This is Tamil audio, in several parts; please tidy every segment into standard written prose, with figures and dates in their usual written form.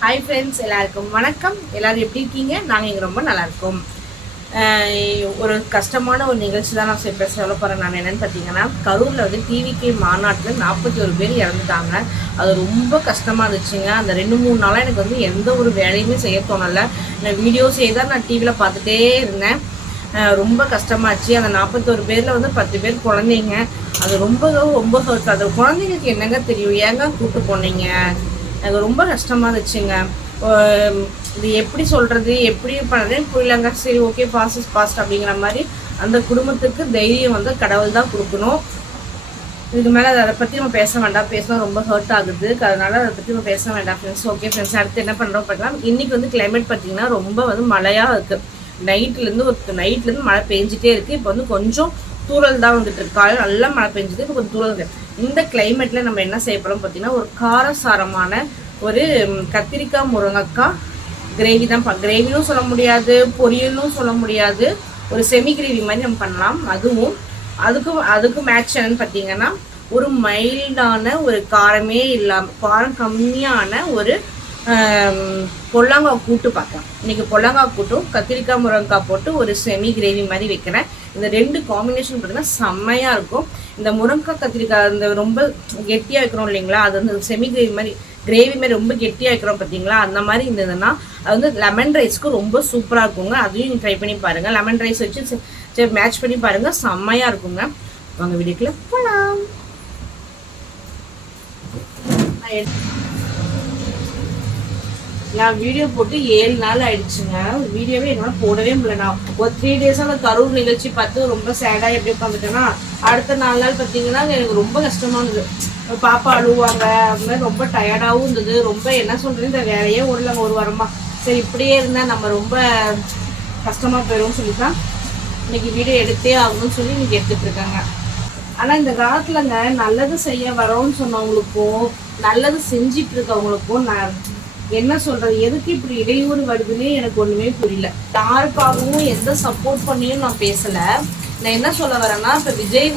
ஹாய் ஃப்ரெண்ட்ஸ், எல்லாருக்கும் வணக்கம். எல்லோரும் எப்படி இருக்கீங்க? நாங்கள் இங்கே ரொம்ப நல்லாயிருக்கோம். ஒரு கஷ்டமான ஒரு நிகழ்ச்சி தான் நான் சொல்ல போகிறேன். நான் என்னென்னு பார்த்தீங்கன்னா, கரூரில் வந்து டிவிகே மாநாட்டில் 41 பேர் இறந்துட்டாங்க. அது ரொம்ப கஷ்டமாக இருந்துச்சுங்க. அந்த 2-3 நாளாக எனக்கு வந்து எந்த ஒரு வேலையுமே செய்ய தோணலை. நான் வீடியோ செய்தால் நான் டிவியில் பார்த்துட்டே இருந்தேன். ரொம்ப கஷ்டமாச்சு. அந்த 41 பேரில் வந்து 10 பேர் குழந்தைங்க. அது ரொம்ப ரொம்ப ஹர்ட். அது குழந்தைங்களுக்கு என்னங்க தெரியும்? ஏங்க கூப்பிட்டு போனீங்க? எனக்கு ரொம்ப கஷ்டமாக இருந்துச்சுங்க. இது எப்படி சொல்கிறது, எப்படி பண்ணுறதுன்னு புரியலங்க. சரி, ஓகே, பாஸ் இஸ் பாஸ்ட் அப்படிங்கிற மாதிரி அந்த குடும்பத்துக்கு தைரியம் வந்து கடவுள் தான் கொடுக்கணும். இதுக்கு மேலே அதை பற்றி நம்ம பேச வேண்டாம். பேசினா ரொம்ப ஹர்ட் ஆகுது. அதனால அதை பற்றி நம்ம பேச வேண்டாம் ஃப்ரெண்ட்ஸ். ஓகே ஃப்ரெண்ட்ஸ், அடுத்து என்ன பண்ணுறோம் பார்க்கலாம். இன்றைக்கி வந்து கிளைமேட் பார்த்திங்கன்னா ரொம்ப வந்து மழையாக இருக்குது. நைட்லேருந்து மழை பெஞ்சிட்டே இருக்குது. இப்போ வந்து கொஞ்சம் தூரல் தான் வந்துட்டு இருக்கு. காலையில் நல்லா மழை பெஞ்சுது, இப்போ கொஞ்சம் தூரல் இருக்குது. இந்த கிளைமேட்டில் நம்ம என்ன செய்ய போகிறோம் பார்த்தீங்கன்னா, ஒரு காரசாரமான ஒரு கத்திரிக்காய் முருங்கைக்காய் கிரேவி தான். கிரேவியும் சொல்ல முடியாது, பொரியலும் சொல்ல முடியாது, ஒரு செமி கிரேவி மாதிரி நம்ம பண்ணலாம். அதுக்கும் மேட்ச் என்னன்னு பார்த்தீங்கன்னா, ஒரு மைல்டான ஒரு காரமே இல்லாமல் காரம் கம்மியான ஒரு பொல்லாங்காய் கூட்டு பார்க்கலாம். இன்றைக்கி பொல்லாங்காய் கூட்டும் கத்திரிக்காய் முருங்கைக்காய் போட்டு ஒரு செமி கிரேவி மாதிரி வைக்கிறேன். இந்த 2 காம்பினேஷன் பார்த்தீங்கன்னா செம்மையாக இருக்கும். இந்த முருங்கைக்காய் கத்திரிக்காய் இந்த ரொம்ப கெட்டியாக வைக்கிறோம் இல்லைங்களா, அது வந்து செமி கிரேவி மாதிரி ரொம்ப கெட்டியாக வைக்கிறோம் பார்த்தீங்களா, அந்த மாதிரி இருந்ததுன்னா அது வந்து லெமன் ரைஸ்க்கு ரொம்ப சூப்பராக இருக்குங்க. அதையும் நீங்கள் ட்ரை பண்ணி பாருங்கள். லெமன் ரைஸ் வச்சு மேட்ச் பண்ணி பாருங்கள், செம்மையாக இருக்குங்க. வாங்க வீடியோக்குள்ள போகலாம். நான் வீடியோ போட்டு 7 நாள் ஆயிடுச்சுங்க. வீடியோவே என்னால் போடவே முடியல. நான் ஒரு 3 டேஸாக அந்த கரூர் நிகழ்ச்சி பார்த்து ரொம்ப சேடாக எப்படி உட்காந்துட்டேன்னா, அடுத்த 4 நாள் பார்த்தீங்கன்னா எனக்கு ரொம்ப கஷ்டமாக இருந்தது. பாப்பா அழுவாங்க, அது மாதிரி ரொம்ப டயர்டாகவும் இருந்தது. ரொம்ப என்ன சொல்கிறது, இந்த வேலையே ஓடலாங்க ஒரு வாரமாக. சரி, இப்படியே இருந்தால் நம்ம ரொம்ப கஷ்டமாக போயிடும்னு சொல்லி தான் இன்றைக்கி வீடியோ எடுத்தே ஆகணும்னு சொல்லி இன்றைக்கி எடுத்துகிட்டு இருக்காங்க. ஆனால் இந்த காலத்துலங்க நல்லது செய்ய வரோன்னு சொன்னவங்களுக்கும் நல்லது செஞ்சிட்டு இருக்கவங்களுக்கும் நான் என்ன சொல்றது, எதுக்கு இப்படி இடையூறு வருதுன்னே எனக்கு ஒண்ணுமே புரியல. யாருக்காகவும் எந்த சப்போர்ட் பண்ணியும் நான் பேசல. நான் என்ன சொல்ல வரேன்னா, இப்ப விஜய்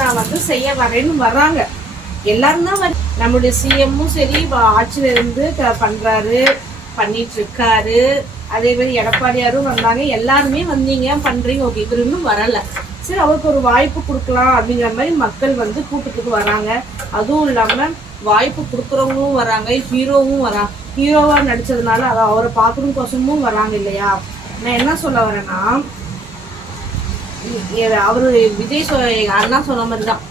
நான் வந்து செய்ய வரேன்னு வர்றாங்க. எல்லாரும் தான் நம்மளுடைய சிஎம்மும் சரி ஆட்சியில இருந்து பண்றாரு, பண்ணிட்டு இருக்காரு. அதே மாதிரி எடப்பாடியாரும் வந்தாங்க. எல்லாருமே வந்தீங்க, பண்றீங்க, ஓகே. இவர் இன்னும் வரல. சரி, அவருக்கு ஒரு வாய்ப்பு கொடுக்கலாம் அப்படிங்கிற மாதிரி மக்கள் வந்து கூட்டத்துக்கு வராங்க. அதுவும் இல்லாம வாய்ப்பு கொடுக்குறவங்களும் வராங்க, ஹீரோவும் வராங்க. ஹீரோவா நடிச்சதுனால அவரை பார்க்கணும் கோசமும் வராங்க இல்லையா. நான் என்ன சொல்ல வரேன்னா, அவரு விஜய் எங்க அண்ணா சொன்ன மாதிரி தான்.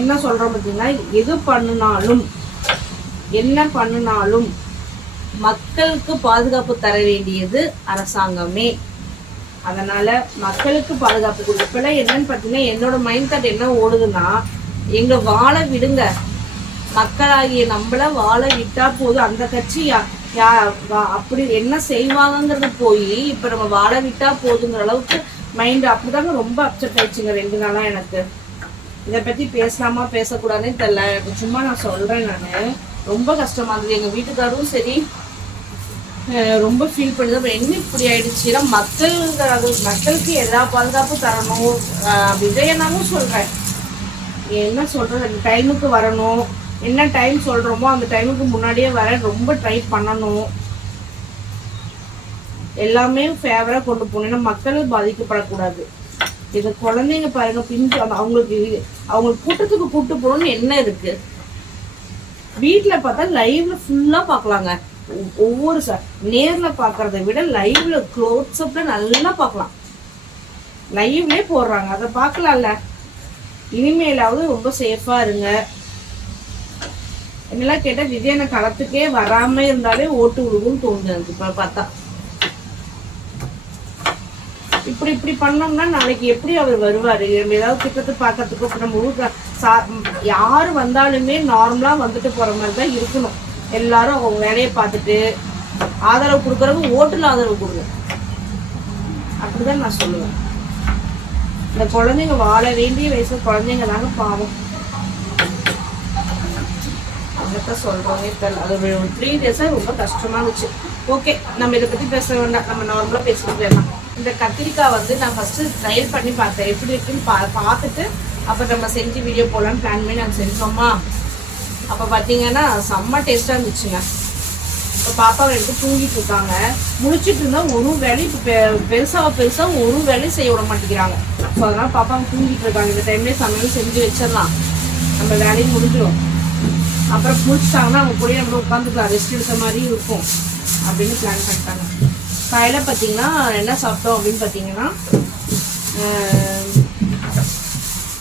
என்ன சொல்றோம் பார்த்தீங்கன்னா, எது பண்ணினாலும் என்ன பண்ணினாலும் மக்களுக்கு பாதுகாப்பு தர வேண்டியது அரசாங்கமே. அதனால மக்களுக்கு பாதுகாப்பு கொடுப்பல. என்னன்னு பார்த்தீங்கன்னா, என்னோட மைண்ட் தாட் என்ன ஓடுதுன்னா, எங்க வாழ விடுங்க, மக்களாகிய நம்மள வாழ விட்டா போதும். அந்த கட்சி அப்படி என்ன செய்வாங்கிறது போய் இப்ப நம்ம வாழ விட்டா போதுங்கிற அளவுக்கு மைண்ட் அப்படிதாங்க. ரொம்ப அப்செட் ஆயிடுச்சுங்க 2 நாளா. எனக்கு இதை பத்தி பேசலாமா பேசக்கூடாதுன்னு தெரியல. எனக்கு சும்மா நான் சொல்றேன். நான் ரொம்ப கஷ்டமா இருந்தது. எங்க வீட்டுக்காரும் சரி ரொம்ப ஃபீல் பண்ணுது. என்ன இப்படி ஆயிடுச்சு, மக்களுக்கு எல்லா பாதுகாப்பும் தரணும். விஜயனாவும் சொல்றேன், என்ன சொல்றது, டைமுக்கு வரணும். என்ன டைம் சொல்கிறோமோ அந்த டைமுக்கு முன்னாடியே வர ரொம்ப ட்ரை பண்ணணும். எல்லாமே ஃபேவராக கொண்டு போகணும். ஏன்னா மக்களும் பாதிக்கப்படக்கூடாது. இது குழந்தைங்க பாருங்க, அவங்களுக்கு கூட்டத்துக்கு கூட்டு போகணும்னு என்ன இருக்கு. வீட்டில் பார்த்தா லைவ்ல ஃபுல்லாக பார்க்கலாங்க. ஒவ்வொரு நேரில் பார்க்கறத விட லைவ்ல க்ளோஸ்அப்ல நல்லா பார்க்கலாம். லைவ்லேயே போடுறாங்க, அதை பார்க்கலாம்ல. இனிமேலாவது ரொம்ப சேஃபாக இருங்க. என்னெல்லாம் கேட்டால் விஜயனை களத்துக்கே வராம இருந்தாலே ஓட்டு விழுகும்னு தோணுது எனக்கு. இப்போ பார்த்தா இப்படி பண்ணோம்னா நாளைக்கு எப்படி அவர் வருவார்? ஏதாவது திட்டத்தை பார்க்கறதுக்கு இப்போ நம்ம யார் வந்தாலுமே நார்மலாக வந்துட்டு போகிற மாதிரி தான் இருக்கணும். எல்லாரும் அவங்க வேலையை பார்த்துட்டு ஆதரவு கொடுக்குறவங்க ஓட்டுல ஆதரவு கொடுங்க. அப்படிதான் நான் சொல்லுவேன். இந்த குழந்தைங்க வாழ வேண்டிய வயசுல குழந்தைங்க தாங்க பாவம். என்னத்தான் சொல்றோன்னே தெரியல. அது ஒரு 3 டேஸாக ரொம்ப கஷ்டமா இருந்துச்சு. ஓகே, நம்ம இதை பத்தி பேச வேண்டாம், நம்ம நார்மலா பேசிட்டு போயிடலாம். இந்த கத்திரிக்காய் வந்து நான் ஃபர்ஸ்ட் ட்ரையல் பண்ணி பார்த்தேன், எப்படி இருக்குன்னு பார்த்துட்டு அப்புறம் நம்ம செஞ்சு வீடியோ போடலான்னு பிளான் பண்ணி நாங்கள் செஞ்சோமா. அப்போ பார்த்தீங்கன்னா செம்ம டேஸ்ட்டாக இருந்துச்சுங்க. இப்போ பாப்பாவை எடுத்து தூங்கிட்டு இருக்காங்க. முழிச்சிட்டு இருந்தா ஒரு வேலையும் இப்போ பெருசாக ஒரு வேலையும் செய்ய விட மாட்டேங்கிறாங்க. ஸோ அதனால் பாப்பாவை தூங்கிட்டு இருக்காங்க. இந்த டைம்லேயே சமையல் செஞ்சு வச்சிடலாம், நம்ம வேலையும் முடிஞ்சிடும். அப்புறம் முடிச்சிட்டாங்கன்னா அவங்க கூட நம்ம உட்காந்துக்கலாம், ரெஸ்ட் எடுத்த மாதிரி இருக்கும் அப்படின்னு பிளான் பண்ணிட்டாங்க. காலையில் பார்த்தீங்கன்னா என்ன சாப்பிட்டோம் அப்படின்னு பார்த்தீங்கன்னா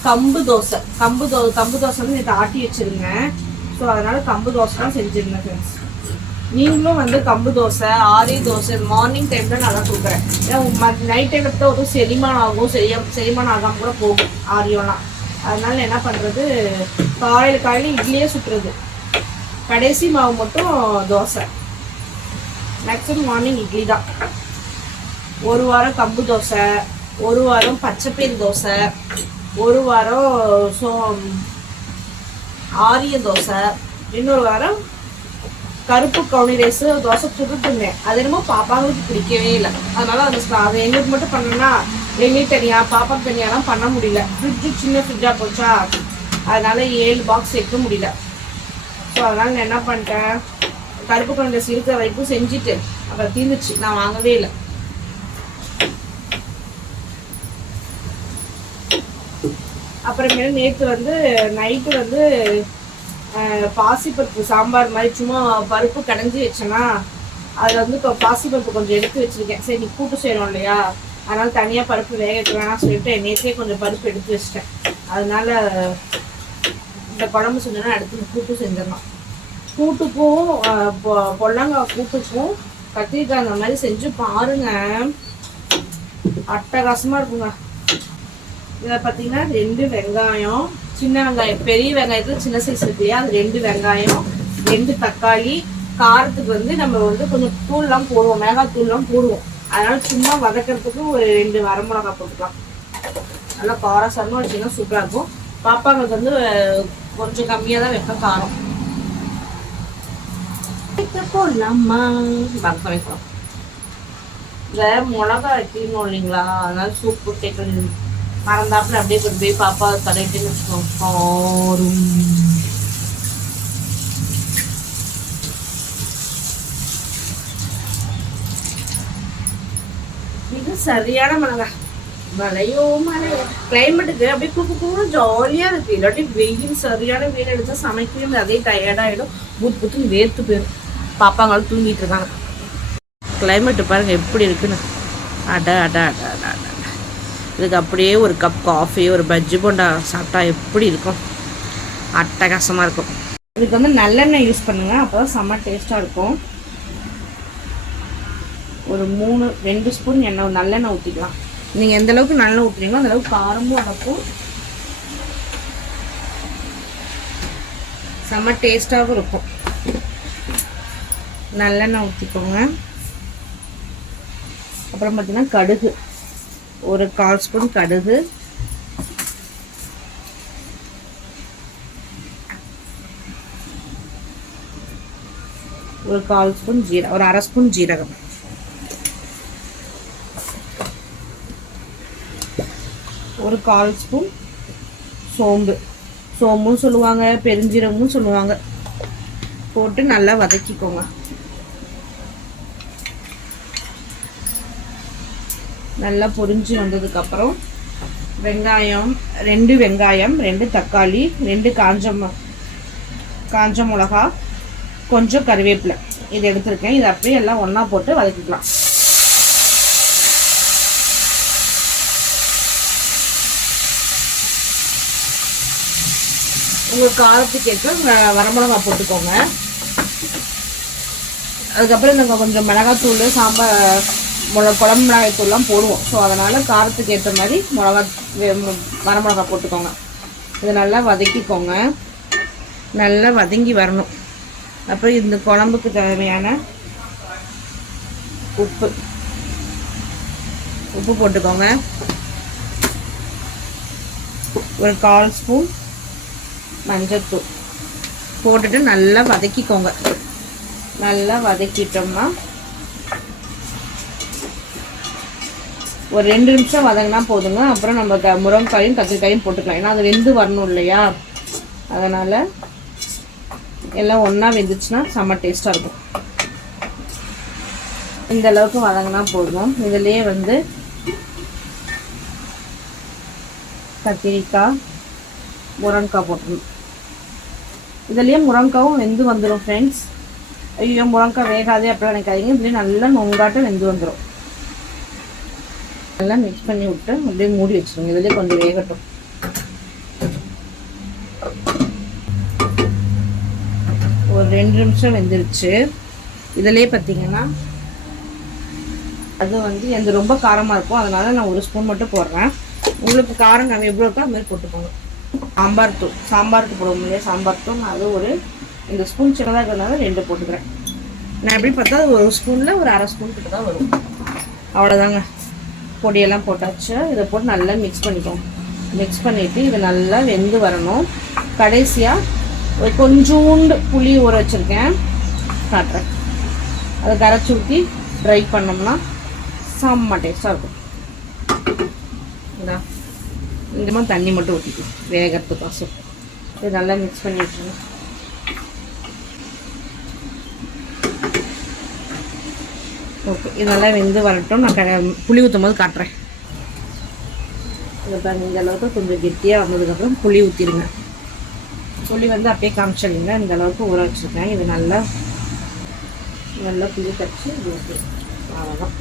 கம்பு தோசை வந்து நேற்று ஆட்டி வச்சுருந்தேன். ஸோ அதனால் கம்பு தோசை தான் செஞ்சுருந்தேன் ஃப்ரெண்ட்ஸ். நீங்களும் வந்து கம்பு தோசை, ஆரி தோசை மார்னிங் டைமில் நல்லா கொடுக்குறேன். ஏன்னா நைட் டைமில் தான் ஒரு செரிமானம் ஆகும், செரிமானம் ஆகாமல் கூட போகும் ஆரியோலாம். அதனால என்ன பண்ணுறது, காலையில் இட்லியே சுற்றுறது, கடைசி மாவு மட்டும் தோசை, மேக்ஸிமம் மார்னிங் இட்லி தான். ஒரு வாரம் கம்பு தோசை, ஒரு வாரம் பச்சைப்பயிறு தோசை, ஒரு வாரம் ஆரிய தோசை, இன்னொரு வாரம் கருப்பு கவுனி ரைஸ் தோசை சுட்டுருந்தேன். அது என்னமோ பாப்பாங்களுக்கு பிடிக்கவே இல்லை. அதனால அதை எங்களுக்கு மட்டும் பண்ணோன்னா எங்களுக்கு தனியாக பாப்பாவுக்கு தனியாலாம் பண்ண முடியல. ஃப்ரிட்ஜு சின்ன ஃப்ரிட்ஜாக போச்சா, அதனால 7 பாக்ஸ் வைக்க முடியல. ஸோ அதனால் நான் என்ன பண்ணிட்டேன், கருப்பு கவுனி ரைஸ் இருக்கிற வரைக்கும் செஞ்சுட்டு அப்புறம் தீர்ந்துச்சு, நான் வாங்கவே இல்லை. அப்புறமேல நேற்று வந்து நைட்டு வந்து பாசிப்பருப்பு சாம்பார் மாதிரி சும்மா பருப்பு கடைஞ்சி வச்சேன்னா அதில் வந்து இப்போ பாசிப்பருப்பு கொஞ்சம் எடுத்து வச்சுருக்கேன். சரி நீ கூட்டு செய்யணும் இல்லையா, அதனால் தனியாக பருப்பு வேக வைக்க வேணாம்னு சொல்லிட்டு நேற்றே கொஞ்சம் பருப்பு எடுத்து வச்சிட்டேன். அதனால் இந்த குழம்பு செஞ்சோன்னா அடுத்து கூட்டு செஞ்சிடலாம். கூட்டுக்கும் பொல்லங்காய் கூட்டுக்கும் கத்திரிக்காய் அந்த மாதிரி செஞ்சு பாருங்க, அட்டகாசமாக இருக்குங்க. இதில் பார்த்தீங்கன்னா 2 வெங்காயம், சின்ன வெங்காயம், பெரிய வெங்காயத்தில் சின்ன சைஸ் இருக்கு இல்லையா, அது 2 வெங்காயம், 2 தக்காளி. காரத்துக்கு வந்து நம்ம வந்து கொஞ்சம் தூள்லாம் போடுவோம், மிளகாய் தூள்லாம் போடுவோம். அதனால சும்மா வதக்கிறதுக்கு ஒரு 2 வரமிளகாய் போட்டுக்கலாம். நல்லா காரசாரமாக வச்சிங்கன்னா சூப்பராக இருக்கும். பாப்பாங்களுக்கு வந்து கொஞ்சம் கம்மியாக தான் வைப்பேன் காரம். போடலாமா சமைக்கலாம். இந்த மிளகா வைக்கணும் இல்லைங்களா, அதனால சூப்பு கேட்கறது மறந்தாப்புல அப்படியே கொண்டு போய் பாப்பா தடவிட்டுன்னு வச்சுக்கோங்க. இது சரியான மிளகா, மழையோ கிளைமேட்டுக்கு அப்படியே கூப்பிட்டு ஜாலியா இருக்கு. இல்லாட்டி வெயில் சரியான வெயில் எடுத்தா சமைக்கவே அதே டயர்டாயிடும், புத்துன்னு வேர்த்து போயிடும். பாப்பாங்களும் தூங்கிட்டு இருக்காங்க. கிளைமேட்டு பாருங்க எப்படி இருக்குன்னு. அட அட அட அட அட, இதுக்கு அப்படியே ஒரு கப் காஃபி, ஒரு பஜ்ஜி போண்டா சாப்பிட்டா எப்படி இருக்கும், அட்டகாசமாக இருக்கும். இதுக்கு வந்து நல்லெண்ணெய் யூஸ் பண்ணுங்க, அப்போ தான் செம்ம டேஸ்ட்டாக இருக்கும். ஒரு 2 ஸ்பூன் எண்ணெய் நல்லெண்ணெய் ஊற்றிக்கலாம். நீங்கள் எந்த அளவுக்கு நல்லெண்ணெய் ஊற்றுறீங்களோ அந்தளவுக்கு காரமும் அடக்கும், செம்ம டேஸ்ட்டாகவும் இருக்கும். நல்லெண்ணெய் ஊற்றிக்கோங்க. அப்புறம் பார்த்தீங்கன்னா கடுகு, ஒரு 1/4 ஸ்பூன் கடுகு, ஒரு 1/4 ஸ்பூன் ஜீரகம், ஒரு 1/2 ஸ்பூன் ஜீரகம், ஒரு 1/4 ஸ்பூன் சோம்பும் சொல்லுவாங்க, பெருஞ்சீரகமும் சொல்லுவாங்க. போட்டு நல்லா வதக்கிக்கோங்க. நல்லா பொரிஞ்சு வந்ததுக்கப்புறம் வெங்காயம், 2 வெங்காயம், 2 தக்காளி, 2 காஞ்ச மிளகா, கொஞ்சம் கருவேப்பிலை இது எடுத்துருக்கேன். இது அப்படியே எல்லாம் ஒன்றா போட்டு வதக்கிக்கலாம். உங்கள் காரத்துக்கு ஏற்ற வரமிளகா போட்டுக்கோங்க. அதுக்கப்புறம் நாங்கள் கொஞ்சம் மிளகாத்தூள், சாம்பார் குழம்பு மிளகாய் தூள்லாம் போடுவோம். ஸோ அதனால் காரத்துக்கு ஏற்ற மாதிரி வரமிளகா போட்டுக்கோங்க. இதை நல்லா வதக்கிக்கோங்க, நல்லா வதங்கி வரணும். அப்புறம் இந்த குழம்புக்கு தேவையான உப்பு போட்டுக்கோங்க. ஒரு 1/4 ஸ்பூன் மஞ்சள்தூள் போட்டுட்டு நல்லா வதக்கிக்கோங்க. நல்லா வதக்கிட்டோம்னா ஒரு 2 நிமிஷம் வதங்கினா போதுங்க. அப்புறம் நம்ம முருங்கைக்காயும் கத்திரிக்காயும் போட்டுக்கலாம், ஏன்னா அது வெந்து வரணும் இல்லையா, அதனால் எல்லாம் ஒன்றா வெந்துச்சுன்னா செம்ம டேஸ்ட்டாக இருக்கும். இந்த அளவுக்கு வதங்கினா போதும். இதுலேயே வந்து கத்திரிக்காய், முருங்கைக்காய் போட்டுருணும். இதுலேயே முருங்கைக்காவும் வெந்து வந்துடும் ஃப்ரெண்ட்ஸ். ஐயோ முருங்கைக்காய் வேகாதே அப்படிலாம் நினைக்காதீங்க. இதுலேயே நல்லா நொங்காட்டம் வெந்து வந்துடும். நல்லா மிக்ஸ் பண்ணி விட்டு அப்படியே மூடி வச்சுருங்க. இதுலேயே கொஞ்சம் வேகட்டும். ஒரு 2 நிமிஷம் வெந்துருச்சு. இதுலேயே பார்த்தீங்கன்னா அது வந்து எந்த ரொம்ப காரமாக இருக்கும், அதனால நான் 1 ஸ்பூன் மட்டும் போடுறேன். உங்களுக்கு காரம் நம்ம எவ்வளோ இருக்கோ அது மாதிரி போட்டுக்கோங்க. சாம்பாருக்கு போடுவோம் இல்லையா, சாம்பார் தூள் நான் அது ஒரு இந்த ஸ்பூன் சின்னதாக இருக்கிறதுனால 2 போட்டுக்கிறேன். நான் எப்படி பார்த்தா அது 1 ஸ்பூனில் ஒரு அரை ஸ்பூன் கிட்ட தான் வரும். அவ்வளோதாங்க. பொடியெல்லாம் போட்டாச்சு. இதை போட்டு நல்லா மிக்ஸ் பண்ணிக்கோங்க. மிக்ஸ் பண்ணிவிட்டு இது நல்லா வெந்து வரணும். கடைசியாக ஒரு கொஞ்சோண்டு புளி ஊற வச்சுருக்கேன், காட்டுறேன். அதை கரைச்சி ஊற்றி ட்ரை பண்ணோம்னா செம்ம டேஸ்ட்டாக இருக்கும். இந்த மாதிரி தண்ணி மட்டும் ஊற்றிக்கலாம் வேகிறதுக்காக. இது நல்லா மிக்ஸ் பண்ணி விட்டுருங்க. ஓகே, இது நல்லா வெந்து வரட்டும். நான் புளி ஊற்றும் போது காட்டுறேன். இதை பாருங்க, இந்த அளவுக்கு கொஞ்சம் கெட்டியாக வந்ததுக்கப்புறம் புளி ஊற்றிடுங்க. புளி வந்து அப்படியே காமிச்சிடுங்க. இந்த அளவுக்கு ஊற வச்சுருக்கேன். இது நல்லா புளி கரைச்சி இது ஓகே, அவ்வளோதான்.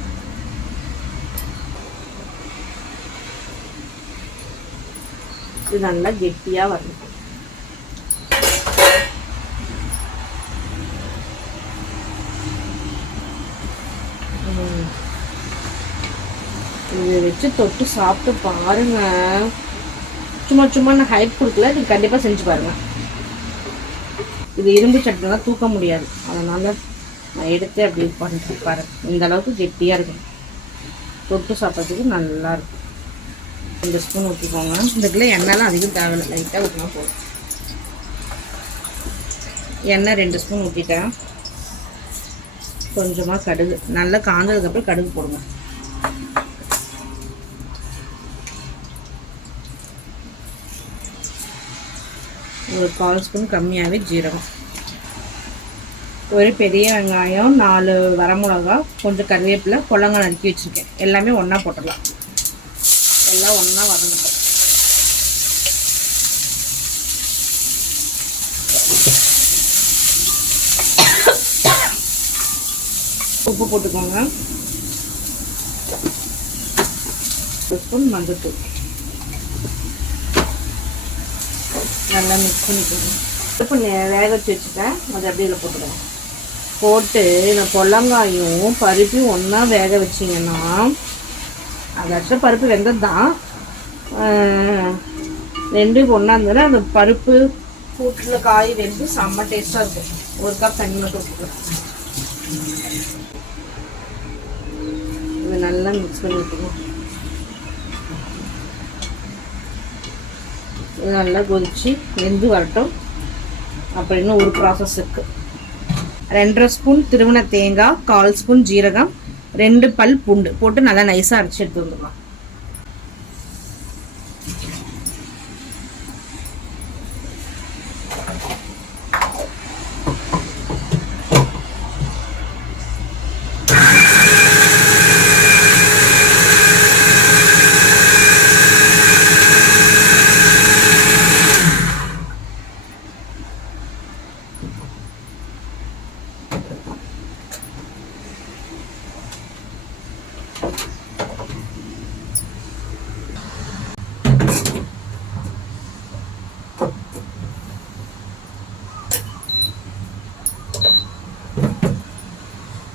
இது நல்லா கெட்டியாக வரணும். இதை வச்சு தொட்டு சாப்பிட்டு பாருங்க. சும்மா நான் ஹைப் கொடுக்கல, நீங்கள் கண்டிப்பாக செஞ்சு பாருங்க. இது இரும்பு சட்டிலாம் தூக்க முடியாது, அதனால நான் எடுத்து அப்படி பண்ணிட்டு பாருங்க. இந்த அளவுக்கு கெட்டியாக இருக்கும். தொட்டு சாப்பிட்றதுக்கு நல்லா இருக்கும். 2 ஸ்பூன் ஊற்றிக்கோங்க. இதுக்குள்ள எண்ணெய்லாம் அதிகம் தேவையில்லை, லைட்டாக ஊற்றினா போதும். எண்ணெய் 2 ஸ்பூன் ஊற்றிட்டேன். கொஞ்சமாக கடுகு, நல்லா காஞ்சதுக்கப்புறம் கடுகு போடுங்க. ஒரு 1/4 ஸ்பூன் கம்மியாகவே ஜீரகம், ஒரு பெரிய வெங்காயம், 4 வரமிளகா, கொஞ்சம் கருவேப்பிலை, புடலங்காய் நறுக்கி வச்சுருக்கேன். எல்லாமே ஒன்றா போட்டுடலாம். எல்லாம் ஒன்றா வதங்கட்டும். உப்பு போட்டுக்கோங்க. 1 ஸ்பூன் மஞ்சள்தூள். நல்லா மிக்ஸ் பண்ணிக்கோங்க. இப்போ வேக வச்சு வச்சுட்டேன், அதை அப்படியே இதில் போட்டுக்கோங்க. போட்டு இந்த புடலங்காயும் பருப்பையும் ஒன்றா வேக வச்சிங்கன்னா, அது ஆக்சுவலாக பருப்பு வெந்தது தான், 2 ஒன்றா இருந்ததுன்னா அந்த பருப்பு கூட்டில் காய் வெந்து செம்ம டேஸ்ட்டாக இருக்கும். 1 கப் தண்ணி மட்டும் ஊற்றிக்கலாம். இது நல்லா மிக்ஸ் பண்ணி விட்டுக்கணும். இது நல்லா கொதிச்சு வெந்து வரட்டும். அப்புறம் இன்னும் ஒரு ப்ராசஸ் இருக்குது. 2.5 ஸ்பூன் திருவண்ண தேங்காய், 1/4 ஸ்பூன் ஜீரகம், 2 பல் பூண்டு போட்டு நல்லா நைஸாக அரைச்சி எடுத்து வந்துடலாம்.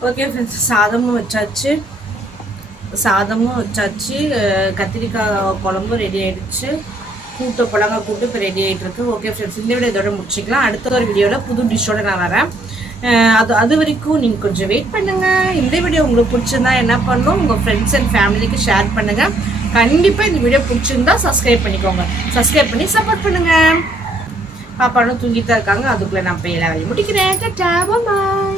ஓகே ஃப்ரெண்ட்ஸ், சாதமும் வச்சாச்சு, கத்திரிக்காய் குழம்பும் ரெடி ஆகிடுச்சு, புடலங்காய் கூட்டு இப்போ ரெடி ஆகிட்டு இருக்கு. ஓகே ஃப்ரெண்ட்ஸ், இந்த வீடியோ இதோட முடிச்சிக்கலாம். அடுத்த ஒரு வீடியோவில் புது டிஷ்ஷோடு நான் வரேன். அது வரைக்கும் நீங்கள் கொஞ்சம் வெயிட் பண்ணுங்கள். இந்த வீடியோ உங்களுக்கு பிடிச்சிருந்தா என்ன பண்ணணும், உங்கள் ஃப்ரெண்ட்ஸ் அண்ட் ஃபேமிலிக்கு ஷேர் பண்ணுங்கள். கண்டிப்பாக இந்த வீடியோ பிடிச்சிருந்தா சப்ஸ்கிரைப் பண்ணிக்கோங்க. சப்ஸ்கிரைப் பண்ணி சப்போர்ட் பண்ணுங்கள். பாப்பாவும் தூங்கிட்டு தான் இருக்காங்க. அதுக்குள்ளே நான் போய் எல்லா வேலையும் முடிக்கிறேன். டாடா, பாய்.